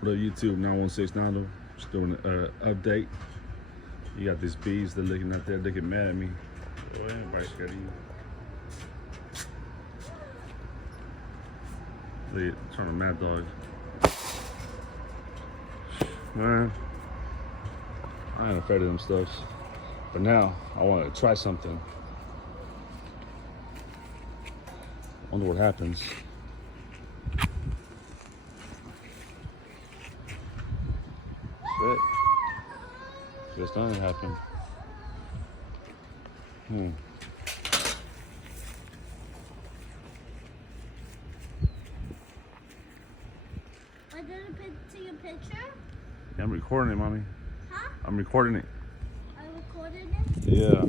What up, YouTube? 916 Nando. Just doing an update. You got these bees. They're looking out there. They get mad at me. Oh, everybody's scared of you. They're trying to mad dog. Man, I ain't afraid of them stuffs. But now I want to try something. Wonder what happens. Shit. This doesn't happen. I didn't take a picture? Yeah, I'm recording it, mommy. Huh? I'm recording it. I recorded it? Yeah.